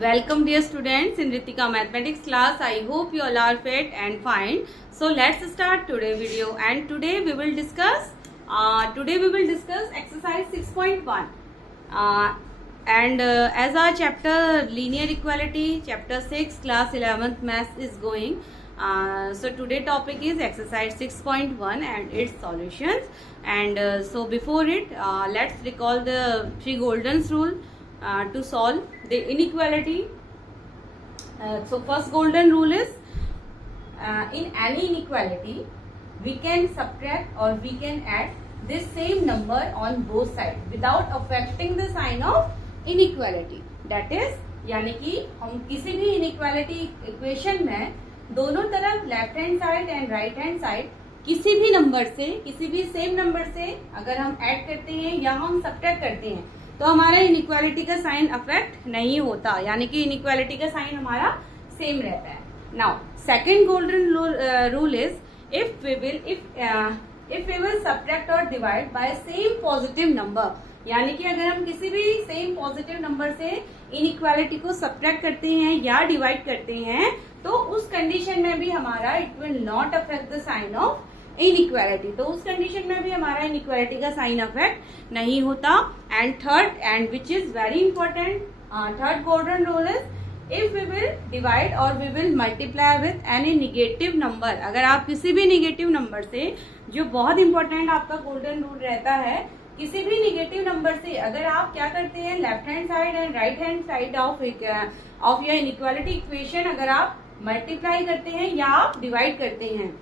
Welcome dear students in Ritika mathematics class. I hope you all are fit and fine. So let's start today video and today we will discuss exercise 6.1 and as our chapter linear equality chapter 6 class 11th math is going. So today topic is exercise 6.1 and its solutions and so before it let's recall the three golden rule to solve the inequality. So first golden rule is in any inequality we can subtract or we can add this same number on both sides without affecting the sign of inequality. That is यानी कि हम किसी भी inequality equation में दोनों तरफ left hand side and right hand side किसी भी नंबर से किसी भी सेम नंबर से अगर हम ऐड करते हैं या हम सब्ट्रैक्ट करते हैं तो हमारा इनइक्वालिटी का साइन अफेक्ट नहीं होता, यानी कि इनइक्वालिटी का साइन हमारा सेम रहता है. Now second golden rule is if we will subtract और divide by same positive number, यानी कि अगर हम किसी भी सेम पॉजिटिव नंबर से इनइक्वालिटी को सब्ट्रैक्ट करते हैं या डिवाइड करते हैं तो उस कंडीशन में भी हमारा it will not affect the sign of inequality. तो उस कंडीशन में भी हमारा इनइक्वालिटी का साइन अफेक्ट नहीं होता. And third and which is very important third golden rule is if we will divide और we will multiply with any negative number. अगर आप किसी भी निगेटिव नंबर से, जो बहुत इंपॉर्टेंट आपका गोल्डन रूल रहता है, किसी भी निगेटिव नंबर से अगर आप क्या करते हैं left hand side and right hand side of your inequality equation अगर आप मल्टीप्लाई करते हैं या आप डिवाइड करते हैं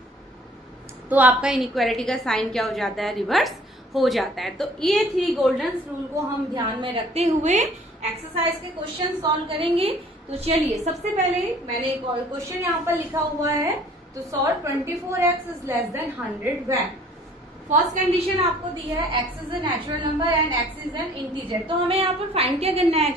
तो आपका इनइक्वालिटी का साइन क्या हो जाता है, रिवर्स हो जाता है. तो ये थ्री गोल्डन रूल को हम ध्यान में रखते हुए एक्सरसाइज के क्वेश्चन सॉल्व करेंगे. तो चलिए सबसे पहले मैंने एक क्वेश्चन यहाँ पर लिखा हुआ है. तो solve 24x is less than 100 when first condition आपको दी है x is a natural number and x is an integer. तो हमें यहाँ पर फाइंड क्या करना है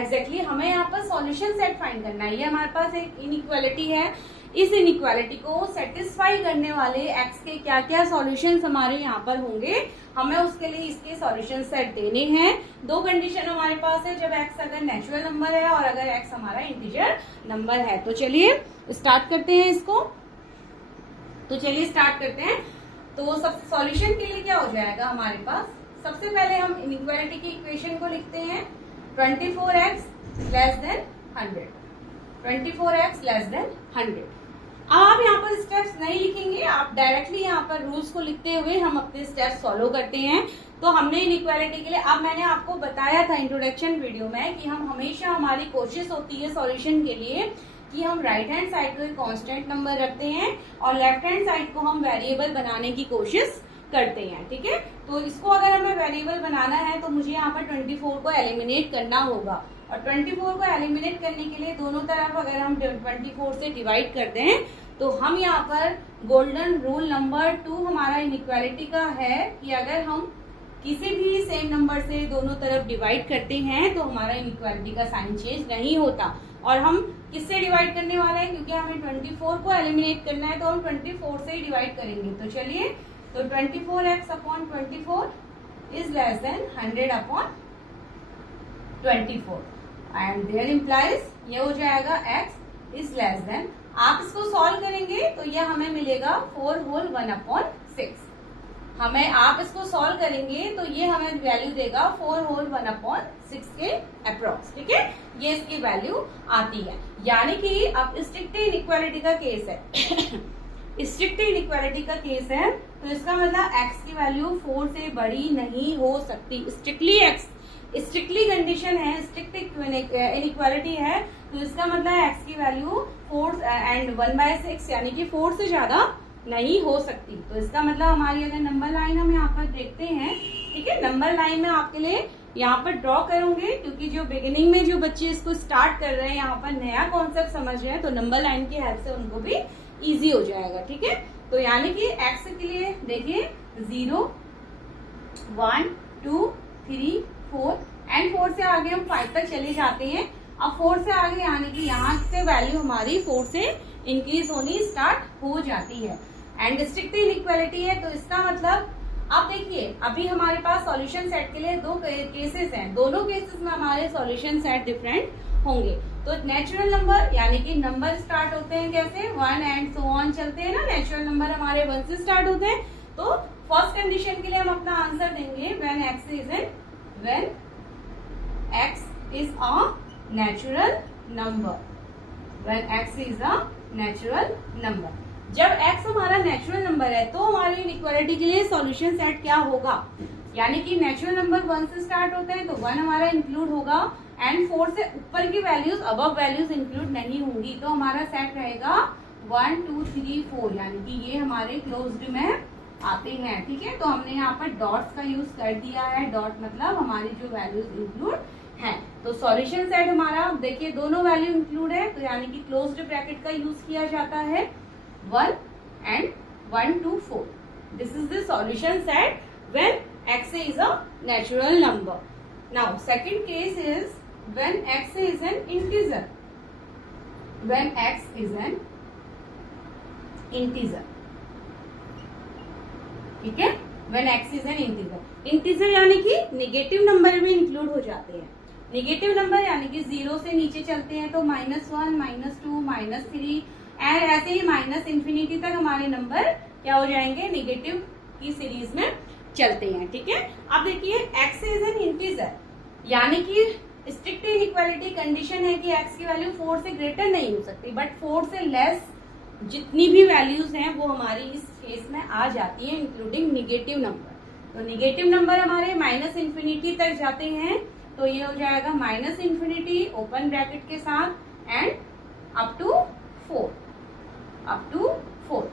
एग्जैक्टली हमें यहाँ पर सॉल्यूशन सेट फाइंड करना है. ये हमारे पास एक इनइक्वालिटी है. इस इनइक्वालिटी को सेटिस्फाई करने वाले x के क्या क्या सॉल्यूशंस हमारे यहाँ पर होंगे, हमें उसके लिए इसके सॉल्यूशन सेट देने हैं. दो कंडीशन हमारे पास है, जब x अगर नेचुरल नंबर है और अगर x हमारा इंटीजर नंबर है. तो चलिए स्टार्ट करते हैं इसको. तो चलिए स्टार्ट करते हैं. तो सब सॉल्यूशन के लिए क्या हो जाएगा हमारे पास, सबसे पहले हम इनइक्वालिटी की इक्वेशन को लिखते हैं 24x less than 100. 24x less than 100. अब आप यहाँ पर स्टेप्स नहीं लिखेंगे, आप डायरेक्टली यहाँ पर रूल्स को लिखते हुए हम अपने स्टेप्स फॉलो करते हैं. तो हमने इनइक्वालिटी के लिए, अब मैंने आपको बताया था इंट्रोडक्शन वीडियो में कि हम हमेशा हमारी कोशिश होती है सॉल्यूशन के लिए कि हम राइट हैंड साइड को एक कांस्टेंट नंबर रखते हैं और लेफ्ट हैंड साइड को हम वेरिएबल बनाने की कोशिश करते हैं. ठीक है, तो इसको अगर हमें वेरिएबल बनाना है तो मुझे यहाँ पर 24 को एलिमिनेट करना होगा. और 24 को एलिमिनेट करने के लिए दोनों तरफ अगर हम 24 से डिवाइड करते हैं तो हम यहाँ पर गोल्डन रूल नंबर 2 हमारा इनइक्वालिटी का है कि अगर हम किसी भी सेम नंबर से दोनों तरफ डिवाइड करते हैं तो हमारा इनइक्वालिटी का साइन चेंज नहीं होता. और हम किससे डिवाइड करने वाले हैं, क्योंकि हमें 24 को एलिमिनेट करना है तो हम 24 से ही डिवाइड करेंगे. तो चलिए, तो 24x upon 24 is less than 100 upon 24 and there implies ये हो जाएगा x इज लेस देन. आप इसको सॉल्व करेंगे तो ये हमें मिलेगा 4 होल 1 अपॉन 6. हमें आप इसको सॉल्व करेंगे तो ये हमें वैल्यू देगा 4 होल 1 अपॉन 6 के अप्रोक्स. ठीक है, ये इसकी वैल्यू आती है. यानी कि अब स्ट्रिक्ट इनइक्वालिटी का केस है स्ट्रिक्ट इनइक्वालिटी का केस है तो इसका मतलब x की वैल्यू 4 से बड़ी नहीं हो सकती. स्ट्रिक्टली कंडीशन है, स्ट्रिक्ट इनइक्वालिटी है तो इसका मतलब x की वैल्यू 4 एंड 1/6 यानी कि 4 से ज्यादा नहीं हो सकती. तो इसका मतलब हमारी अगर नंबर लाइन हम यहाँ पर देखते हैं, ठीक है, नंबर लाइन में आपके लिए यहाँ पर ड्रॉ करूंगे क्योंकि जो बिगिनिंग में जो बच्चे इसको स्टार्ट कर रहे हैं यहाँ पर नया कॉन्सेप्ट समझ रहे हैं तो नंबर लाइन की हेल्प से उनको भी इजी हो जाएगा. ठीक है, तो यानी कि x के लिए देखिए 0 1 2 3 4 एंड 4 से आगे हम 5 तक चले जाते हैं. अब 4 से आगे यानी कि यहाँ से वैल्यू हमारी 4 से इंक्रीज होनी स्टार्ट हो जाती है. एंड स्ट्रिक्ट इनइक्वालिटी है तो इसका मतलब अब देखिए अभी हमारे पास सॉल्यूशन सेट के लिए दो केसेस हैं, दोनों केसेस में हमारे सॉल्यूशन सेट डिफरेंट होंगे। तो नेचुरल नंबर यानी कि नंबर स्टार्ट होते हैं कैसे, 1 एंड सो ऑन चलते हैं ना, नेचुरल नंबर हमारे 1 से स्टार्ट होते हैं। तो फर्स्ट कंडीशन के लिए हम अपना आंसर देंगे when x is a natural number, when x is a natural number. जब x हमारा नेचुरल नंबर है तो हमारी इनइक्वालिटी के लिए सॉल्यूशन सेट क्या होगा, यानी कि नेचुरल नंबर 1 से स्टार्ट होते हैं तो 1 हमारा इंक्लूड होगा एंड 4 से ऊपर की वैल्यूज अबव वैल्यूज इंक्लूड नहीं होंगी, तो हमारा सेट रहेगा 1 2 3 4, यानी कि ये हमारे क्लोज्ड में आते हैं। ठीक है, तो हमने यहाँ पर डॉट्स का यूज कर दिया है, डॉट मतलब हमारी जो वैल्यूज इंक्लूड है। तो सॉल्यूशन सेट हमारा देखिए दोनों वैल्यू इंक्लूड है, तो यानी कि क्लोज्ड ब्रैकेट का यूज किया जाता है 1 and 1 to 4. This is the solution set when x is a natural number. Now second case is when x is an integer. When x is an integer. ठीक है, when x is an integer. Integer यानी कि negative number में include हो जाते हैं। Negative number यानी कि 0 से नीचे चलते हैं तो -1, -2, -3 एंड ऐसे ही माइनस इंफिनिटी तक हमारे नंबर क्या हो जाएंगे, निगेटिव की सीरीज में चलते हैं। ठीक है, अब देखिए x इज एन इंटीजर, यानी कि स्ट्रिक्ट इनइक्वालिटी कंडीशन है कि x की वैल्यू 4 से ग्रेटर नहीं हो सकती, बट 4 से लेस जितनी भी वैल्यूज हैं वो हमारी इस केस में आ जाती है, इंक्लूडिंग निगेटिव नंबर। तो निगेटिव नंबर हमारे माइनस इंफिनिटी तक जाते हैं, तो ये हो जाएगा माइनस इंफिनिटी ओपन ब्रैकेट के साथ and up to 4, up to 4.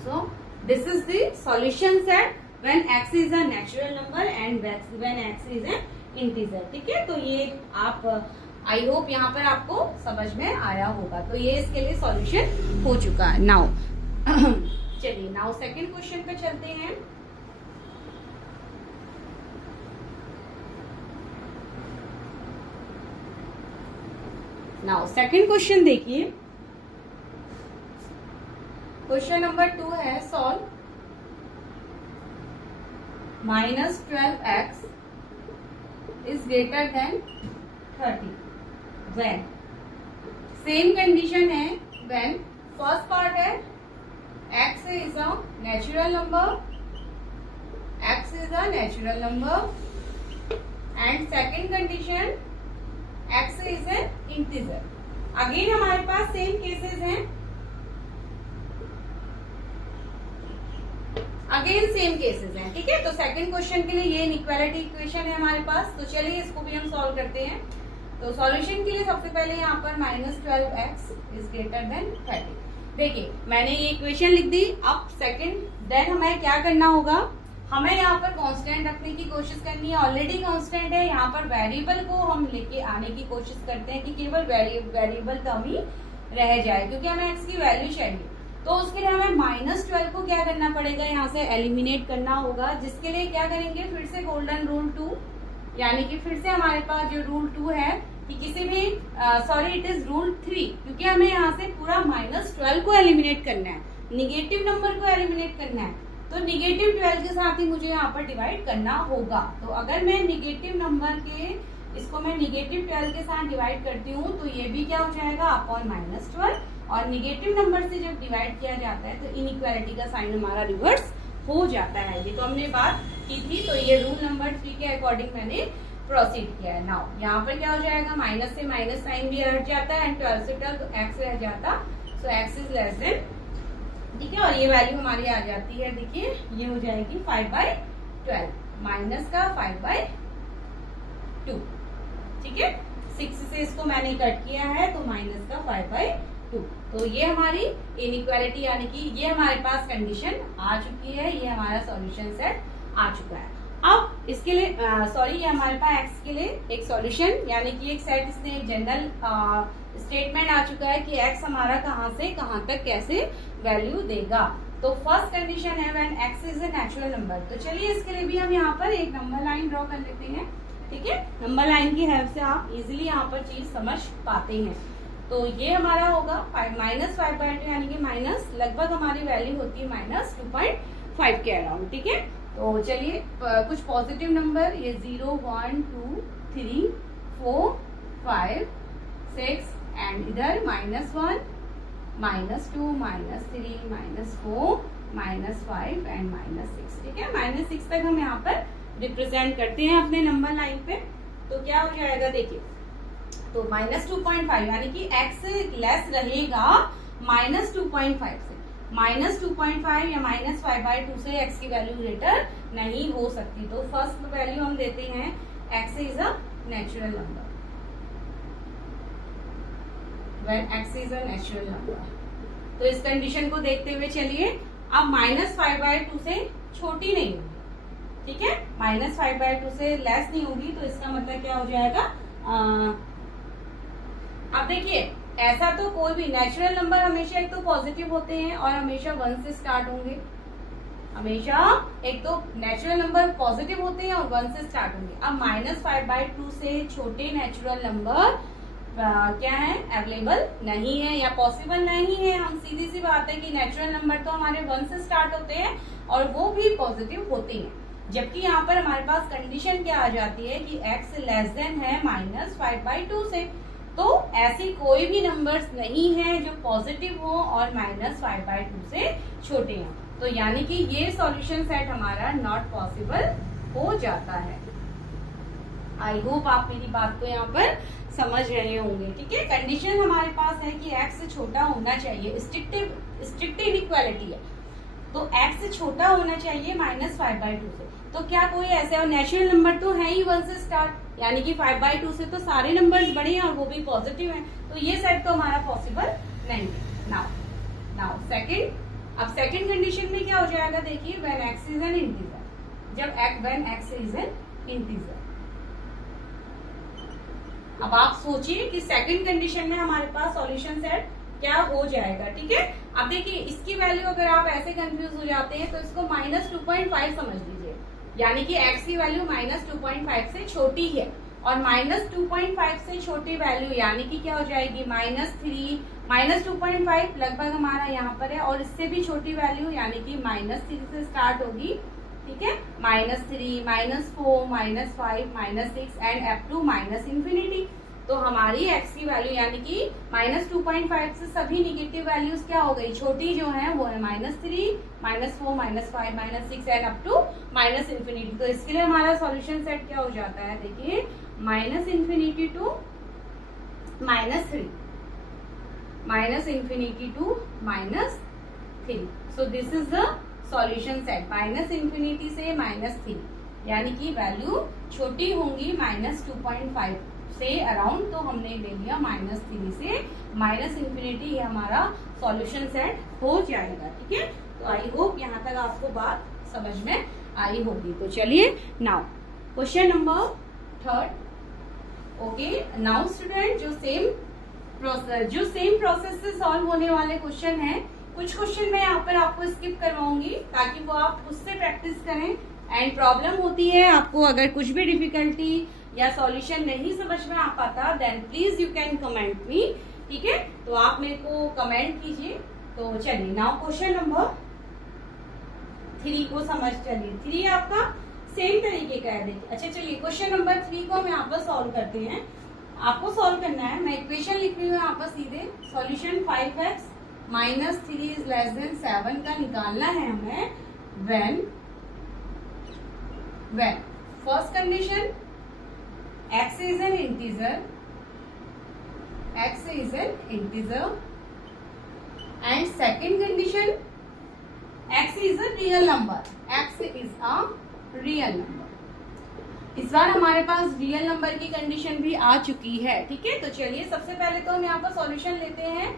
So this is the solution set when x is a natural number and when x is an integer. ठीक है, तो ये आप आई होप यहाँ पर आपको समझ में आया होगा। तो ये इसके लिए सॉल्यूशन हो चुका है। नाउ चलिए नाउ सेकंड क्वेश्चन पे चलते हैं। नाउ सेकंड क्वेश्चन देखिए, क्वेश्चन नंबर 2 है solve -12x is greater than 30 when, same condition है व्हेन फर्स्ट पार्ट है x is a natural number, x is a natural number and second condition x is an integer. Again हमारे पास same cases हैं, again same cases हैं। ठीक है, तो second question के लिए ये इनइक्वालिटी इक्वेशन है हमारे पास, तो चलिए इसको भी हम सॉल्व करते हैं। तो सॉल्यूशन के लिए सबसे पहले यहाँ पर -12x इज ग्रेटर देन 30। देखिए मैंने ये इक्वेशन लिख दी। अब सेकंड देन हमें क्या करना होगा, हमें यहाँ पर कांस्टेंट रखने की कोशिश करनी है। ऑलरेडी कांस्टेंट है, यहाँ पर वेरिएबल को हम लेके आने की कोशिश करते हैं कि केवल वेरिएबल टर्म ही रह जाए, क्योंकि हमें x की वैल्यू चाहिए। तो उसके लिए हमें -12 को क्या करना पड़ेगा, यहाँ से एलिमिनेट करना होगा, जिसके लिए क्या करेंगे, फिर से गोल्डन रूल 2, यानी कि फिर से हमारे पास जो रूल 2 है कि किसी भी सॉरी इट इज रूल 3, क्योंकि हमें यहाँ से पूरा -12 को एलिमिनेट करना है, निगेटिव नंबर को एलिमिनेट करना है। तो निगेटिव 12 के साथ ही मुझे यहाँ पर डिवाइड करना होगा। तो अगर मैं निगेटिव नंबर के इसको मैं निगेटिव 12 के साथ डिवाइड करती हूँ तो ये भी क्या हो जाएगा अपॉन -12, और निगेटिव नंबर से जब डिवाइड किया जाता है तो इनइक्वालिटी का साइन हमारा रिवर्स हो जाता है। ये तो हमने बात की थी, तो ये रूल नंबर 3 के अकॉर्डिंग मैंने प्रोसीड किया है। नाउ यहाँ पर क्या हो जाएगा, माइनस से माइनस साइन भी हट जाता है एंड 12 से 12 तो एक्स रह जाता, सो एक्स इज लेस देन, ठीक है, और ये वैल्यू हमारी आ जाती है, देखिए ये हो जाएगी 5/12, माइनस का 5/2, ठीक है, 6 से इसको मैंने कट किया है तो माइनस का 5/2। तो ये हमारी इनइक्वालिटी यानी कि ये हमारे पास कंडीशन आ चुकी है, ये हमारा सॉल्यूशन सेट आ चुका है। अब इसके लिए ये हमारे पास एक्स के लिए एक सॉल्यूशन यानी कि एक सेट, इसने एक जनरल स्टेटमेंट आ चुका है कि एक्स हमारा कहाँ से कहाँ तक कैसे वैल्यू देगा। तो फर्स्ट कंडीशन है when x is a natural number. तो चलिए इसके लिए भी हम यहाँ पर एक नंबर लाइन ड्रॉ कर लेते हैं, ठीक है। नंबर लाइन की हेल्प से आप इजिली यहाँ पर चीज समझ पाते हैं। तो ये हमारा होगा -5/2 यानी कि माइनस लगभग हमारी वैल्यू होती है -2.5 के अराउंड, ठीक है। तो चलिए कुछ पॉजिटिव नंबर, ये 0 1 2 3 4 5 6 एंड इधर -1 -2 -3 -4 -5 एंड -6। ठीक है, -6 तक हम यहाँ पर रिप्रेजेंट करते हैं अपने नंबर लाइन पे। तो क्या हो जाएगा देखिए, तो -2.5 यानी कि x लेस रहेगा -2.5 से। -2.5 या -5/2 से x की वैल्यू ग्रेटर नहीं हो सकती। तो फर्स्ट वैल्यू हम देते हैं x is a natural number, when x is a natural number। तो इस कंडीशन को देखते हुए चलिए, अब -5/2 से छोटी नहीं होगी, ठीक है, -5/2 से लेस नहीं होगी। तो इसका मतलब क्या हो जाएगा, अब देखिए ऐसा तो कोई भी नेचुरल नंबर हमेशा एक तो पॉजिटिव होते हैं और हमेशा 1 से स्टार्ट होंगे। हमेशा एक तो नेचुरल नंबर पॉजिटिव होते हैं और 1 से स्टार्ट होंगे। अब -5/2 से छोटे नेचुरल नंबर क्या है, अवेलेबल नहीं है या पॉसिबल नहीं है। हम सीधी सी बात है कि नेचुरल नंबर तो हमारे 1 से स्टार्ट होते हैं और वो भी पॉजिटिव होते हैं। जबकि यहाँ पर हमारे पास कंडीशन क्या आ जाती है कि x लेस देन है -5/2 से। तो ऐसी कोई भी नंबर्स नहीं है जो पॉजिटिव हो और -5/2 से छोटे हैं। तो यानी कि ये सॉल्यूशन सेट हमारा नॉट पॉसिबल हो जाता है। आई होप आप मेरी बात को यहाँ पर समझ रहे होंगे। ठीक है, कंडीशन हमारे पास है कि x छोटा होना चाहिए, स्ट्रिक्ट इनइक्वालिटी है, तो x छोटा होना चाहिए -5/2 से। तो क्या कोई ऐसे नेचुरल नंबर तो है ही 1 से स्टार्ट, यानी कि 5/2 से तो सारे नंबर्स बड़े हैं और वो भी पॉजिटिव हैं। तो ये सेट तो हमारा पॉसिबल नहीं है। नाउ सेकंड, अब सेकंड कंडीशन में क्या हो जाएगा देखिए, when x is an integer, जब when x is an integer. अब आप सोचिए कि सेकंड कंडीशन में हमारे पास सॉल्यूशन सेट क्या हो जाएगा। ठीक है, अब देखिए इसकी वैल्यू अगर आप ऐसे कंफ्यूज हो जाते हैं तो इसको -2.5 समझ लीजिए, यानी कि x की वैल्यू -2.5 से छोटी है और -2.5 से छोटी वैल्यू यानी कि क्या हो जाएगी -3, -2.5 लगभग हमारा यहाँ पर है, और इससे भी छोटी वैल्यू यानी कि -3 से स्टार्ट होगी। ठीक है, -3, -4, -5, -6 एंड अप टू -इंफिनिटी। तो हमारी x की वैल्यू यानी कि -2.5 से सभी निगेटिव वैल्यूज क्या हो गई, छोटी जो है वो है -3, -4, -5, -6 एंड अप टू -इंफिनिटी। तो इसके लिए हमारा सॉल्यूशन सेट क्या हो जाता है देखिए, -infinity to -3, -infinity to -3। So this is the solution set, -infinity से -3, यानी कि वैल्यू छोटी होंगी -2.5 से अराउंड। तो हमने ले लिया -3 से -इंफिनिटी, ये हमारा सॉल्यूशन सेट हो जाएगा। ठीक है, तो आई होप यहाँ तक आपको बात समझ में आई होगी। तो चलिए now question number 3। Okay, now student जो सेम प्रोसेस से सॉल्व होने वाले क्वेश्चन है, कुछ क्वेश्चन मैं यहाँ पर आपको स्किप करवाऊंगी ताकि वो आप उससे प्रैक्टिस करें। एंड प्रॉब्लम होती है आपको अगर कुछ भी डिफिकल्टी या सॉल्यूशन नहीं समझ में आ पाता, then please you can comment me. ठीक है, तो आप मेरे को कमेंट कीजिए। तो चलिए नाउ क्वेश्चन नंबर 3 को समझ, चलिए 3 आपका सेम तरीके का है देखिए। अच्छा चलिए क्वेश्चन नंबर 3 को हम यहाँ पर सॉल्व करते हैं। आपको सॉल्व करना है, मैं इक्वेशन लिख रही हूँ यहाँ पर सीधे। Solution 5x -3 is less then 7 का निकालना है हमें। When first condition x is an integer, and second condition x is a real number, इस बार हमारे पास रियल नंबर की कंडीशन भी आ चुकी है। ठीक है, तो चलिए सबसे पहले तो हम यहाँ पर सॉल्यूशन लेते हैं।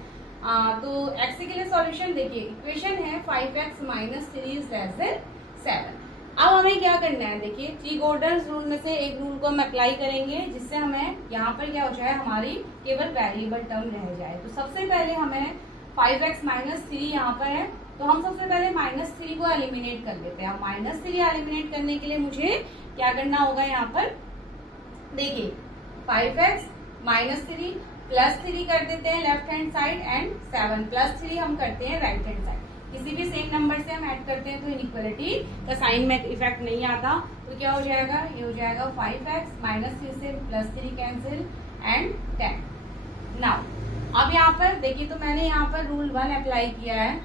तो x के लिए सॉल्यूशन देखिए, इक्वेशन है 5x -3 इज लेस देन 7। अब हमें क्या करना है देखिए, 3 गोल्डन रूल में से एक रूल को हम अप्लाई करेंगे, जिससे हमें यहाँ पर क्या हो जाए, हमारी केवल वेरिएबल टर्म रह जाए। तो सबसे पहले हमें 5x -3 यहाँ पर है, तो हम सबसे पहले -3 को एलिमिनेट कर लेते हैं। -3 एलिमिनेट करने के लिए मुझे क्या करना होगा, यहाँ पर देखिए 5x -3 +3 कर देते हैं लेफ्ट हैंड साइड, एंड 7 +3 हम करते हैं राइट हैंड साइड। किसी भी सेम नंबर से हम ऐड करते हैं तो इनइक्वालिटी का साइन में इफेक्ट नहीं आता। तो क्या हो जाएगा, ये हो जाएगा 5x -3 से +3 कैंसिल एंड 10। नाउ अब यहाँ पर देखिए, तो मैंने यहाँ पर रूल 1 अप्लाई किया है,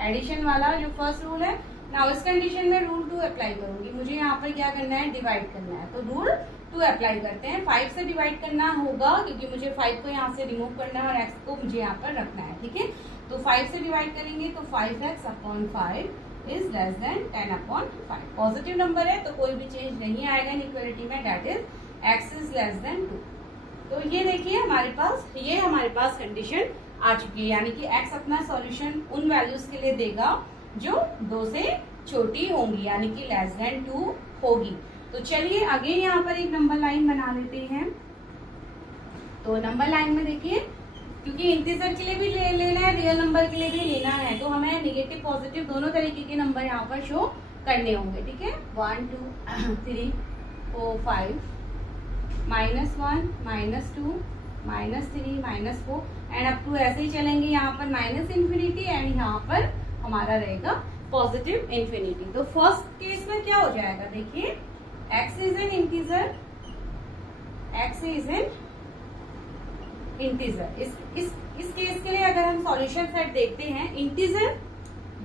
एडिशन वाला जो फर्स्ट रूल है। नाउ इस कंडीशन में रूल 2 अप्लाई करूंगी। मुझे यहाँ पर क्या करना है, डिवाइड करना है। तो रूल 2 अप्लाई करते हैं। 5 से डिवाइड करना होगा क्योंकि मुझे 5 को यहाँ से रिमूव करना है और x को मुझे यहाँ पर रखना है, ठीक है। तो 5 से डिवाइड करेंगे तो 5x/5 is less then 10/5। Positive number है तो कोई भी चेंज नहीं आएगा इनइक्वालिटी में, that is x is less then 2। तो ये देखिए हमारे पास कंडीशन आ चुकी है, यानी कि x अपना सॉल्यूशन उन वैल्यूज के लिए देगा जो 2 से छोटी होंगी, यानी कि लेस देन 2 होगी। तो चलिए अगेन यहाँ पर एक नंबर लाइन बना लेते हैं। तो नंबर लाइन में देखिए, क्योंकि इंटीजर के लिए भी लेना है, रियल नंबर के लिए भी लेना है, तो हमें नेगेटिव पॉजिटिव दोनों तरीके के नंबर यहाँ पर शो करने होंगे, ठीक है। 1 2 3 4 5 -1 -2 -3 -4 एंड अप टू ऐसे ही चलेंगे यहाँ पर -इंफिनिटी एंड यहाँ पर हमारा रहेगा पॉजिटिव इंफिनिटी। तो फर्स्ट केस में क्या हो जाएगा, देखिए x is an integer, x is an integer. इस केस के लिए अगर हम सॉल्यूशन सेट देखते हैं, इंटीजर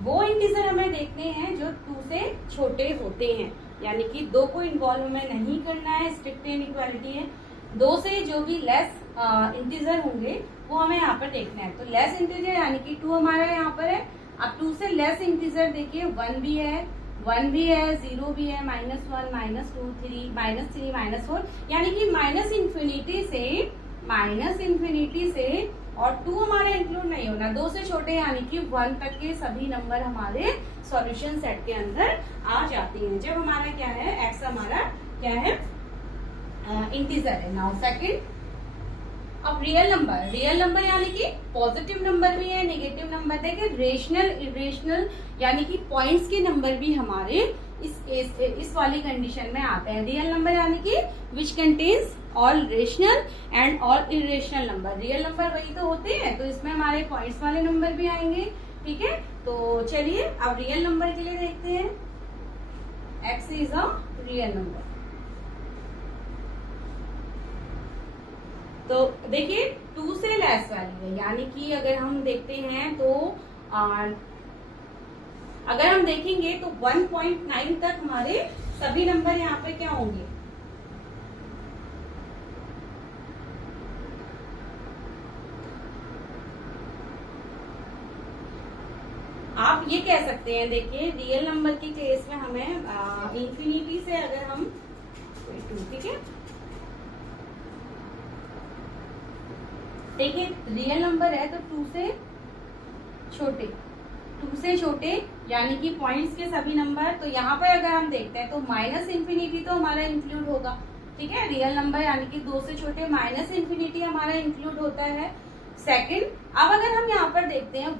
वो इंटीजर हमें देखने हैं जो 2 से छोटे होते हैं, यानी कि 2 को इन्वॉल्व हमें नहीं करना है, स्ट्रिक्ट इनइक्वालिटी है। 2 से जो भी लेस इंटीजर होंगे वो हमें यहाँ पर देखना है। तो लेस इंटीजर यानी कि 2 हमारा यहाँ पर है। अब 2 से लेस इंटीजर देखिए 1 भी है, 0 भी है, -1 -2 3 -4, यानी कि -इंफिनिटी से और 2 हमारे इंक्लूड नहीं होना, 2 से छोटे यानी कि 1 तक के सभी नंबर हमारे सॉल्यूशन सेट के अंदर आ जाती हैं जब हमारा क्या है, x हमारा क्या है, इंटीजर है। नाउ सेकंड, अब रियल नंबर यानी कि पॉजिटिव नंबर भी है, नेगेटिव नंबर देखिए, रेशनल इरेशनल यानी कि पॉइंट्स के नंबर भी हमारे इस वाली कंडीशन में आते हैं। रियल नंबर यानी कि which contains all rational and all irrational number. Real number वही तो होते हैं, तो इसमें हमारे पॉइंट्स वाले नंबर भी आएंगे, ठीक है। तो चलिए अब रियल नंबर के लिए देखते हैं, x is a real number. तो देखिए 2 से लेस वैल्यू है, यानी कि अगर हम देखते हैं तो अगर हम देखेंगे तो 1.9 तक हमारे सभी नंबर यहाँ पे क्या होंगे, आप ये कह सकते हैं। देखिए रियल नंबर के केस में हमें इंफिनिटी से अगर हम 2, ठीक है, देखिए रियल नंबर है तो 2 से छोटे यानी कि पॉइंट्स के सभी नंबर। तो यहाँ पर अगर हम देखते हैं तो -इंफिनिटी तो हमारा इंक्लूड होगा, ठीक है। रियल नंबर यानी कि 2 से छोटे -इंफिनिटी हमारा इंक्लूड होता है। सेकंड, अब अगर हम यहाँ पर देखते हैं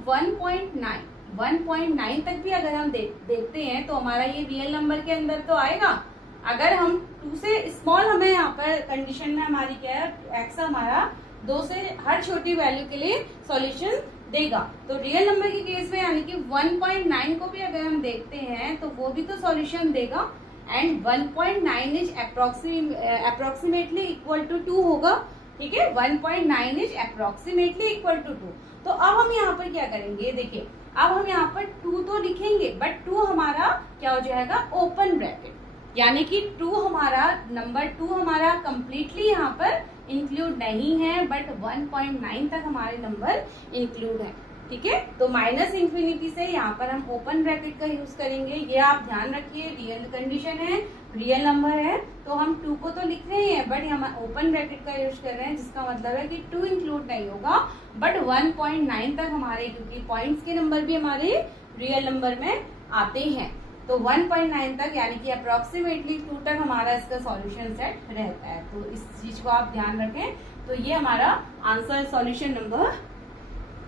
1.9 तक भी अगर हम देखते हैं तो हमारा ये रियल नंबर के अंदर तो आएगा। अगर हम 2 से स्मॉल, हमें यहाँ पर कंडीशन में हमारी क्या है, x हमारा 2 से हर छोटी वैल्यू के लिए सॉल्यूशन देगा। तो रियल नंबर के केस में यानी कि 1.9 को भी अगर हम देखते हैं तो वो भी तो सॉल्यूशन देगा and 1.9 is approximately equal to 2 होगा, ठीक है। 1.9 इज अप्रोक्सीमेटली इक्वल टू 2। तो अब हम यहाँ पर क्या करेंगे, देखिए अब हम यहाँ पर 2 तो लिखेंगे बट 2 हमारा क्या हो जाएगा, ओपन ब्रैकेट, यानी कि 2 हमारा नंबर 2 हमारा कंप्लीटली यहाँ पर इंक्लूड नहीं है बट 1.9 तक हमारे नंबर इंक्लूड है, ठीक है। तो -इंफिनिटी से यहाँ पर हम ओपन ब्रैकेट का यूज करेंगे, ये आप ध्यान रखिए। रियल कंडीशन है, रियल नंबर है तो हम 2 को तो लिख रहे हैं बट हम ओपन ब्रैकेट का यूज कर रहे हैं, जिसका मतलब है कि 2 इंक्लूड नहीं होगा बट 1.9 तक हमारे, क्योंकि पॉइंट्स के नंबर भी हमारे रियल नंबर में आते हैं। तो 1.9 तक यानी कि अप्रोक्सीमेटली 2 तक हमारा इसका सॉल्यूशन सेट रहता है। तो इस चीज को आप ध्यान रखें। तो ये हमारा आंसर सॉल्यूशन नंबर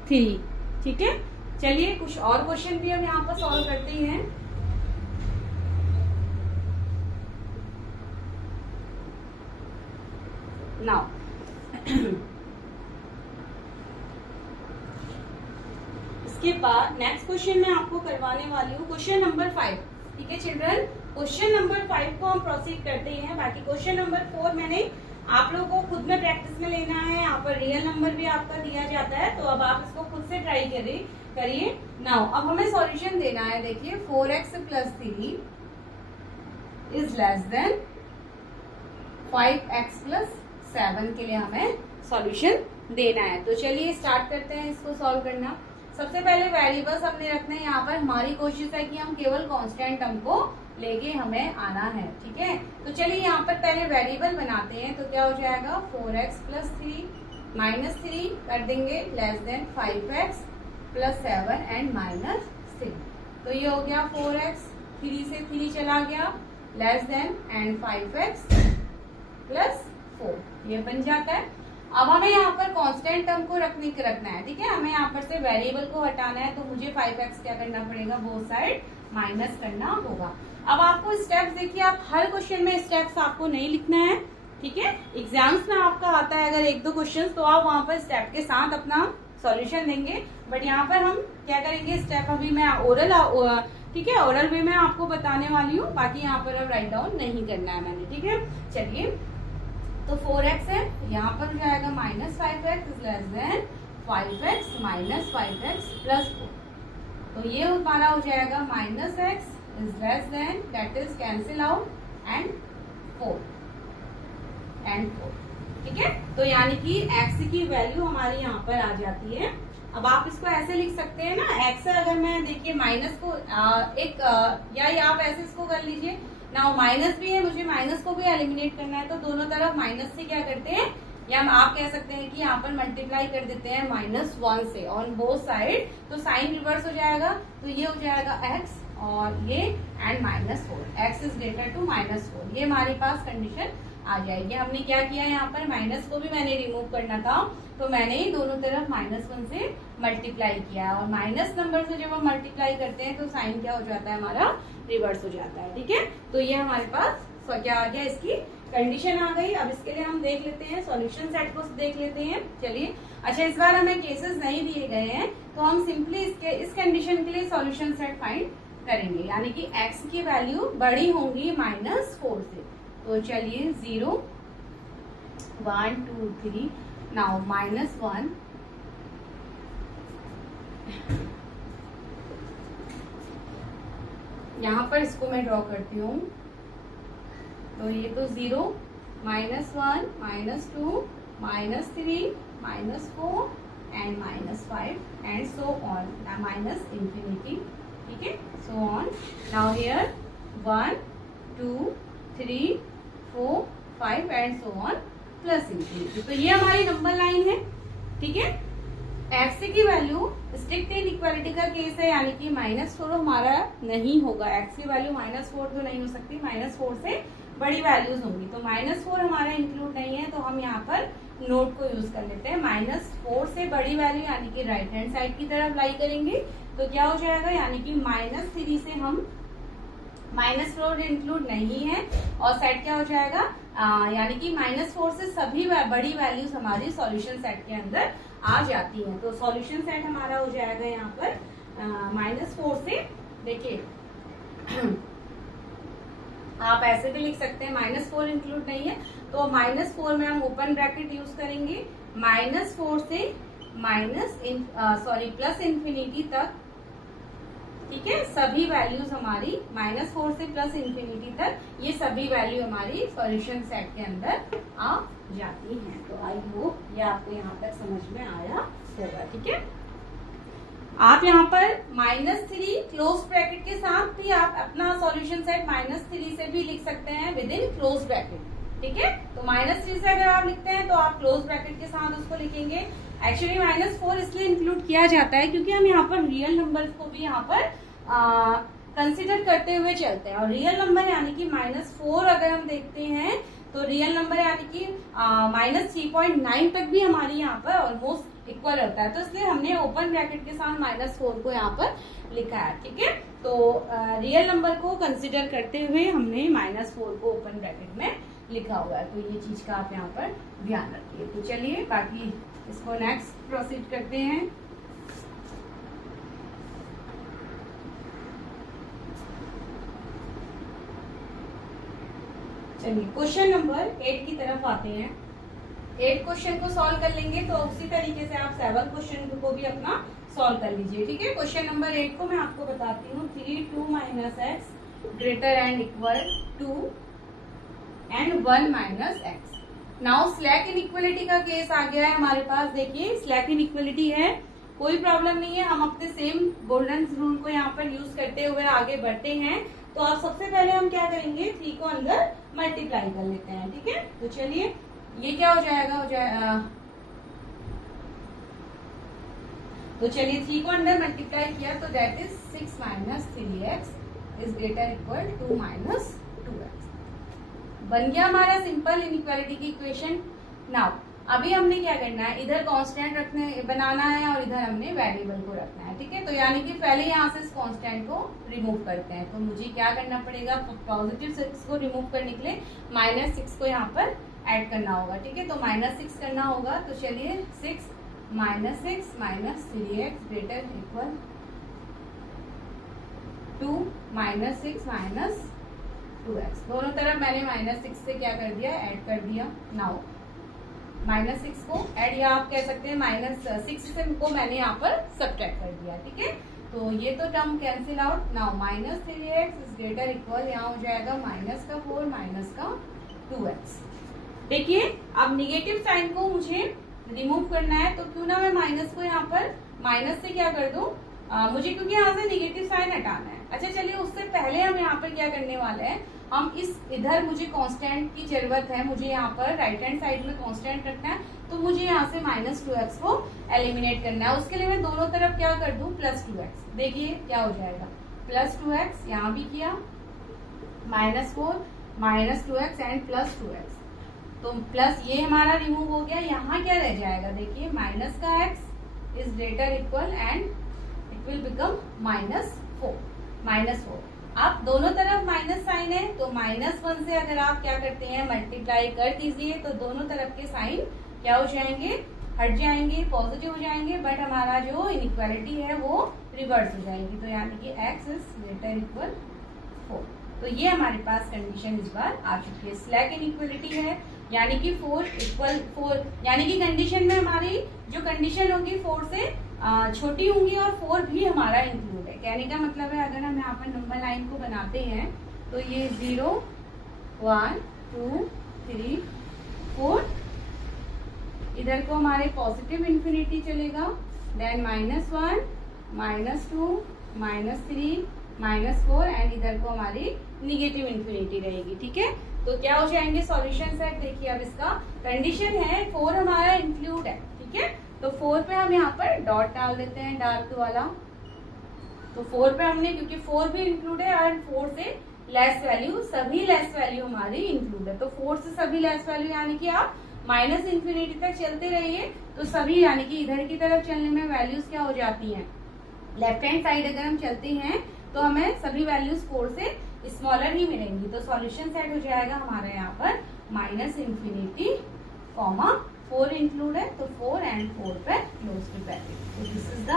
3, ठीक है। चलिए कुछ और क्वेश्चन भी हम यहाँ पर सॉल्व करते हैं। नाउ इसके बाद नेक्स्ट क्वेश्चन मैं आपको करवाने वाली हूँ क्वेश्चन नंबर 5। ठीक है चिल्ड्रन, क्वेश्चन नंबर 5 को हम प्रोसीड करते हैं। बाकी क्वेश्चन नंबर 4 मैंने आप लोगों को खुद में प्रैक्टिस में लेना है। यहाँ पर रियल नंबर भी आपका दिया जाता है, तो अब आप इसको खुद से ट्राई करिए। नाउ अब हमें सॉल्यूशन देना है। देखिए 4x + 3 is less then 5x + 7 के लिए हमें सॉल्यूशन देना है। तो चलिए स्टार्ट करते हैं इसको सॉल्व करना। सबसे पहले वेरिएबल्स हमने रखने हैं। यहाँ पर हमारी कोशिश है कि हम केवल कांस्टेंट टर्म को लेके हमें आना है। ठीक है, तो चलिए यहाँ पर पहले वेरिएबल बनाते हैं। तो क्या हो जाएगा 4x + 3 -3 कर देंगे लेस देन 5x + 7 एंड -3। तो ये हो गया 4x, 3 से 3 चला गया लेस देन एंड 5x + 4 ये बन जाता है। अब हमें यहाँ पर कांस्टेंट टर्म को रखना है। ठीक है, हमें यहाँ पर से वेरिएबल को हटाना है, तो मुझे 5x क्या करना पड़ेगा, बोथ साइड माइनस करना होगा। अब आपको स्टेप्स देखिए, आप हर क्वेश्चन में स्टेप्स आपको नहीं लिखना है। ठीक है, एग्जाम्स में आपका आता है अगर 1-2 क्वेश्चन, तो आप वहाँ पर स्टेप के साथ अपना सॉल्यूशन देंगे। बट यहाँ पर हम क्या करेंगे, स्टेप अभी मैं ओरल ठीक है ओरल वे में आपको बताने वाली हूँ। बाकी यहाँ पर अब राइट डाउन नहीं करना है मैंने। ठीक है, चलिए तो 4x है, यहाँ पर हो जाएगा -5x is less then 5x - 5x + 4। तो ये हमारा हो जाएगा -x is less then, that is cancel out and 4। ठीक है, तो यानी कि x की वैल्यू हमारी यहाँ पर आ जाती है। अब आप इसको ऐसे लिख सकते हैं ना, x अगर मैं देखिए माइनस को या आप ऐसे इसको कर लीजिए ना, माइनस भी है, मुझे माइनस को भी एलिमिनेट करना है, तो दोनों तरफ माइनस से क्या करते हैं, या आप कह सकते हैं कि यहाँ पर मल्टीप्लाई कर देते हैं -1 से ऑन बोथ साइड, तो साइन रिवर्स हो जाएगा। तो ये हो जाएगा x और ये and -4, x is greater to -4, ये हमारे पास कंडीशन आ जाएगी। हमने क्या किया, यहाँ पर माइनस को भी मैंने रिमूव करना था, तो मैंने दोनों तरफ -1 से मल्टीप्लाई किया, और माइनस नंबर से जब हम मल्टीप्लाई करते हैं तो साइन क्या हो जाता है, हमारा रिवर्स हो जाता है। ठीक है, तो ये हमारे पास क्या आ गया, इसकी कंडीशन आ गई। अब इसके लिए हम देख लेते हैं, सॉल्यूशन सेट को देख लेते हैं। चलिए, अच्छा इस बार हमें केसेस नहीं दिए गए हैं, तो हम सिंपली इस कंडीशन के लिए सॉल्यूशन सेट फाइंड करेंगे, यानी कि x की वैल्यू बड़ी होंगी -4 से। तो चलिए 0 1 2 3 नाउ -1 यहाँ पर इसको मैं ड्रॉ करती हूँ। तो ये तो 0 -1 -2 -3 -4 and -5 and so on -infinity। ठीक है, so on. Now here 1 2 3 4 5 and so on +infinity। तो ये हमारी नंबर लाइन है। ठीक है, x की वैल्यू स्ट्रिक्ट इनइक्वालिटी का केस है, यानी कि -4 हमारा नहीं होगा। x की वैल्यू -4 तो नहीं हो सकती, -4 से बड़ी वैल्यूज होंगी, तो -4 हमारा इंक्लूड नहीं है। तो हम यहाँ पर नोट को यूज कर लेते हैं, -4 से बड़ी वैल्यू यानी कि राइट हैंड साइड की तरफ लाई करेंगे। तो क्या हो जाएगा, यानी कि -3 से हम -4 इंक्लूड नहीं है, और सेट क्या हो जाएगा, यानी कि -4 से सभी बड़ी वैल्यूज हमारी सॉल्यूशन सेट के अंदर आ जाती हैं। तो सॉल्यूशन सेट हमारा हो जाएगा यहाँ पर -4 से, देखिए आप ऐसे भी लिख सकते हैं, -4 इंक्लूड नहीं है, तो -4 में हम ओपन ब्रैकेट यूज करेंगे, -4 से +infinity तक। ठीक है, सभी वैल्यूज हमारी -4 से +infinity तक, ये सभी वैल्यू हमारी सॉल्यूशन सेट के अंदर आ जाती हैं। तो आई होप ये आपको यहाँ तक समझ में आया होगा। ठीक है, आप यहाँ पर -3 क्लोज ब्रैकेट के साथ भी आप अपना सॉल्यूशन सेट -3 से भी लिख सकते हैं विद इन क्लोज ब्रैकेट। ठीक है, तो -3 से अगर आप लिखते हैं तो आप क्लोज ब्रैकेट के साथ उसको लिखेंगे। एक्चुअली -4 इसलिए इंक्लूड किया जाता है क्योंकि हम यहाँ पर रियल नंबर्स को भी यहाँ पर कंसिडर करते हुए चलते हैं, और रियल नंबर यानी कि -4 अगर हम देखते हैं तो रियल नंबर यानी कि -3.9 तक भी हमारी यहाँ पर ऑलमोस्ट इक्वल होता है। तो इसलिए हमने ओपन ब्रैकेट के साथ -4 को यहाँ पर लिखा है। ठीक है, तो रियल नंबर को कंसिडर करते हुए हमने -4 को ओपन ब्रैकेट में लिखा हुआ है। तो ये चीज का आप यहाँ पर ध्यान रखिए। तो चलिए बाकी इसको नेक्स्ट प्रोसीड करते हैं। चलिए क्वेश्चन नंबर 8 की तरफ आते हैं। 8 क्वेश्चन को सॉल्व कर लेंगे तो उसी तरीके से आप 7 क्वेश्चन को भी अपना सॉल्व कर लीजिए। ठीक है, क्वेश्चन नंबर 8 को मैं आपको बताती हूँ। 3 2 minus x greater and equal to and 1 minus x. Now slack inequality का केस आ गया है हमारे पास। देखिए स्लैक इनइक्वालिटी है, कोई प्रॉब्लम नहीं है, हम अपने सेम गोल्डन रूल को यहाँ पर यूज करते हुए आगे बढ़ते हैं। तो आप सबसे पहले हम क्या करेंगे, 3 को अंदर मल्टीप्लाई कर लेते हैं। ठीक है, तो चलिए ये क्या हो जाएगा, तो चलिए 3 को अंदर मल्टीप्लाई किया तो that is 6 minus 3x is greater equal to minus 2x। बन गया हमारा सिंपल इनइक्वालिटी की इक्वेशन। नाउ अभी हमने क्या करना है, इधर कांस्टेंट बनाना है और इधर हमने वेरिएबल को रखना है। ठीक है, तो यानी कि पहले यहाँ से इस कांस्टेंट को रिमूव करते हैं। तो मुझे क्या करना पड़ेगा, पॉजिटिव 6 को रिमूव करने के लिए -6 को यहाँ पर ऐड करना होगा। ठीक है, तो -6 करना होगा। तो चलिए 6 minus 6 minus 3x greater equal to -6 minus 2x। दोनों तरफ मैंने -6 से क्या कर दिया, ऐड कर दिया। नाउ -6 को ऐड, या आप कह सकते हैं -6 से को मैंने यहाँ पर सब्ट्रैक्ट कर दिया। ठीक है, तो ये तो term cancel out. Now -3x is greater equal, यहाँ हो जाएगा -4 माइनस 2x। देखिए अब निगेटिव साइन को मुझे रिमूव करना है, तो क्यों ना मैं माइनस को यहाँ पर माइनस से क्या कर दूं, मुझे क्योंकि यहाँ से निगेटिव साइन हटाना है। अच्छा चलिए उससे पहले हम यहाँ पर क्या करने वाले हैं, हम इस इधर मुझे कांस्टेंट की जरूरत है, मुझे यहाँ पर राइट हैंड साइड में कांस्टेंट रखना है। तो मुझे यहाँ से -2x को एलिमिनेट करना है। उसके लिए मैं दोनों तरफ क्या कर दूं, +2x। देखिए क्या हो जाएगा, +2x यहाँ भी किया, -4 -2x एंड +2x। तो प्लस ये हमारा रिमूव हो गया। यहाँ क्या रह जाएगा, देखिए माइनस का x is greater equal and it will become -4। आप दोनों तरफ माइनस साइन है, तो -1 से अगर आप क्या करते हैं, मल्टीप्लाई कर दीजिए, तो दोनों तरफ के साइन क्या हो जाएंगे, हट जाएंगे, पॉजिटिव हो जाएंगे। बट हमारा जो इनइक्वालिटी है वो रिवर्स हो जाएगी। तो यानी कि x इज ग्रेटर इक्वल 4। तो ये हमारे पास कंडीशन इस बार आ चुकी है। स्लैक इनइक्वालिटी है, यानी कि 4 इक्वल 4, यानी कि कंडीशन में हमारी जो कंडीशन होगी 4 से छोटी होंगी और 4 भी हमारा इंक्लूड है। कहने का मतलब है अगर हम यहाँ पर नंबर लाइन को बनाते हैं तो ये 0 1 2 3 4, इधर को हमारे पॉजिटिव इंफिनिटी चलेगा, देन -1 -2 -3 -4 एंड इधर को हमारी निगेटिव इंफिनिटी रहेगी। ठीक है, तो क्या हो जाएंगे सॉल्यूशन सेट। देखिए अब इसका कंडीशन है 4 हमारा इंक्लूड है। ठीक है, तो 4 पे हम यहाँ पर डॉट डाल देते हैं, डार्क वाला। तो 4 पे हमने, क्योंकि 4 भी इंक्लूड है और 4 से लेस वैल्यू, सभी लेस वैल्यू हमारी इंक्लूड है। तो 4 से सभी लेस वैल्यू, यानी कि आप -इंफिनिटी तक चलते रहिए तो सभी, यानी कि इधर की तरफ चलने में वैल्यूज क्या हो जाती हैं, लेफ्ट हैंड साइड अगर हम चलते हैं तो हमें सभी वैल्यूज 4 से स्मॉलर ही मिलेंगी। तो सॉल्यूशन सेट हो जाएगा हमारा यहाँ पर -इंफिनिटी, 4 इंक्लूड है, तो 4 एंड 4 पे क्लोज टू ब्रैकेट। तो this is the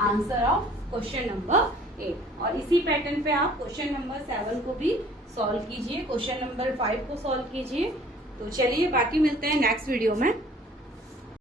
answer of question number 8। और इसी पैटर्न पे आप क्वेश्चन नंबर 7 को भी सॉल्व कीजिए, क्वेश्चन नंबर 5 को सॉल्व कीजिए। तो चलिए बाकी मिलते हैं नेक्स्ट वीडियो में।